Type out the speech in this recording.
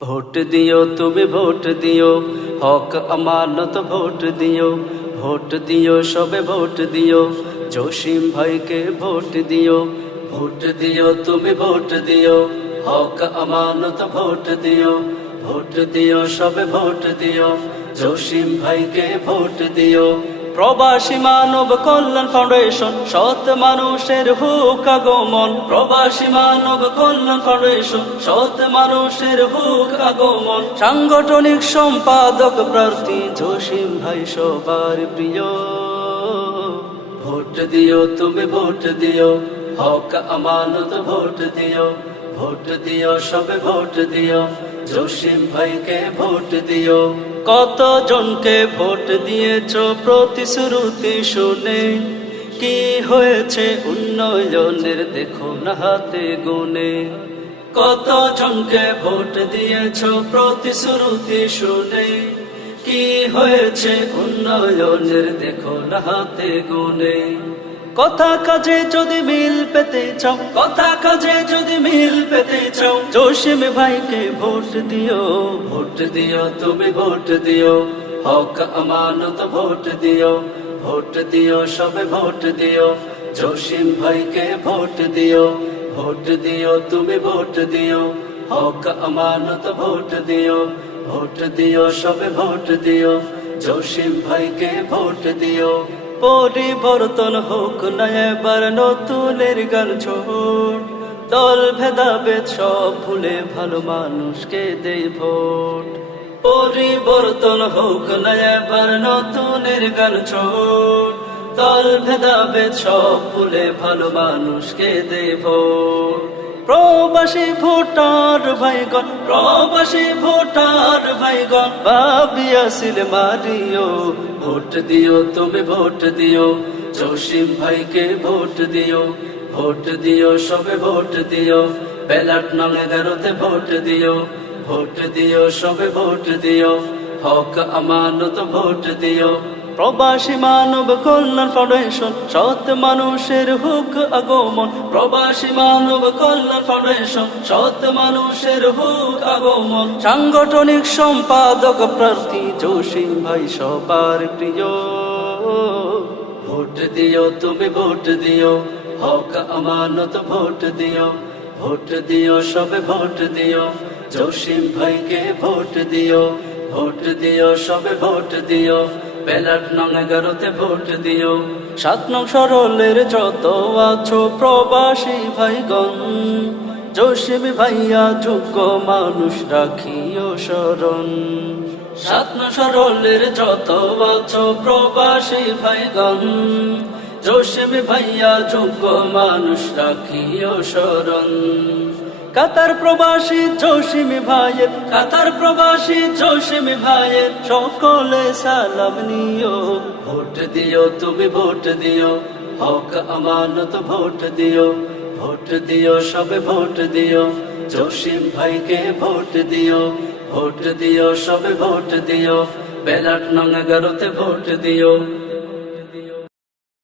Vote দিও তুমি vote দিও, হক আমানত ভোট দিও। ভোট দিও সবে ভোট দিও, জসিম ভাইকে ভোট দিও। ভোট দিও তুমি ভোট দিও, হক আমানত ভোট দিও। ভোট দিও সবে ভোট দিও, জসিম ভাইকে ভোট দিও। প্রবাসী মানব কল্যাণ ফাউন্ডেশন, সৎ মানুষের হুক আগমন। প্রবাসী মানব কল্যাণ ফাউন্ডেশন, সৎ মানুষের হুক আগমন। সাংগঠনিক সম্পাদক প্রার্থী জসিম ভাই সবার প্রিয়। ভোট দিও তুমি ভোট দিও, হক আমানত ভোট দিও। ভোট দিও সবে ভোট দিও, জসিম ভাইকে ভোট দিও। কত জনকে ভোট দিয়েছো প্রতিশ্রুতি শুনে, কি হয়েছে উন্নয়নের দেখো না হাতে গুনে। কত জনকে ভোট দিয়েছো প্রতিশ্রুতি শুনে, কি হয়েছে উন্নয়নের দেখো না হাতে গুনে। কথা কাজে যদি মিল পেতে চাও, কথা কাজে যদি মিল পেতে চাও, জসিম ভাইকে ভোট দিও। ভোট দিও তুমি ভোট দিও, হক আমানত ভোট দিও। ভোট দিও সবে ভোট দিও, জসিম ভাইকে ভোট দিও। ভোট দিও তুমি ভোট দিও, হক আমানত ভোট দিও। ভোট দিও সবে ভোট দিও, জসিম ভাইকে ভোট দিও। পরিবর্তন হোক না এবার নতুনের গান ছোট, দল ভেদাভেদ সব ভুলে ভালো মানুষকে দেই ভোট। পরিবর্তন হোক না এবার নতুনের গান ছোট, দল ভেদাভেদ সব ভুলে ভালো মানুষকে দেই ভোট। প্রবাসী ভোটার ভাইগণ, প্রবাসী ভোটার ভাইগণ, ভাবিয়াছিল মারিও। ভোট দিও তুমি ভোট দিও, জসিম ভাইকে ভোট দিও। ভোট দিও সবে ভোট দিও, ব্যালট নং 11-তে ভোট দিও। ভোট দিও সবে ভোট দিও, হক আমানত ভোট দিও। প্রবাসী মানব কল্যাণ ফাউন্ডেশন, সৎ মানুষের হুক আগমন। প্রবাসী মানব কল্যাণ ফাউন্ডেশন, সৎ মানুষের হুক আগমন। সাংগঠনিক সম্পাদক প্রার্থী জসিম ভাই সবার প্রিয়। ভোট দিও তুমি ভোট দিও, হক আমানত ভোট দিও। ভোট দিও সবে ভোট দিও, জসিম ভাইকে ভোট দিও। ভোট দিও সবে ভোট দিও, ব্যালট নং 11-তে ভোট দিও। 7 নং সরলের যত আছো প্রবাসী ভাইগণ, জসিম ভাইয়া যোগ্য মানুষ রাখিও শরণ। 7 নং সরলের যত আছো প্রবাসী ভাইগণ, জসিম ভাইয়া যোগ্য মানুষ রাখিও শরণ। কাতার প্রবাসী জসিম ভাইয়ের, কাতার প্রবাসী জসিম ভাইয়ের সকলে সালাম নিও। ভোট দিও তুমি ভোট দিও, হক আমানত ভোট দিও। ভোট দিও সবে ভোট দিও, জসিম ভাইকে ভোট দিও। ভোট দিও সবে ভোট দিও, ব্যালট নং 11-তে ভোট দিও।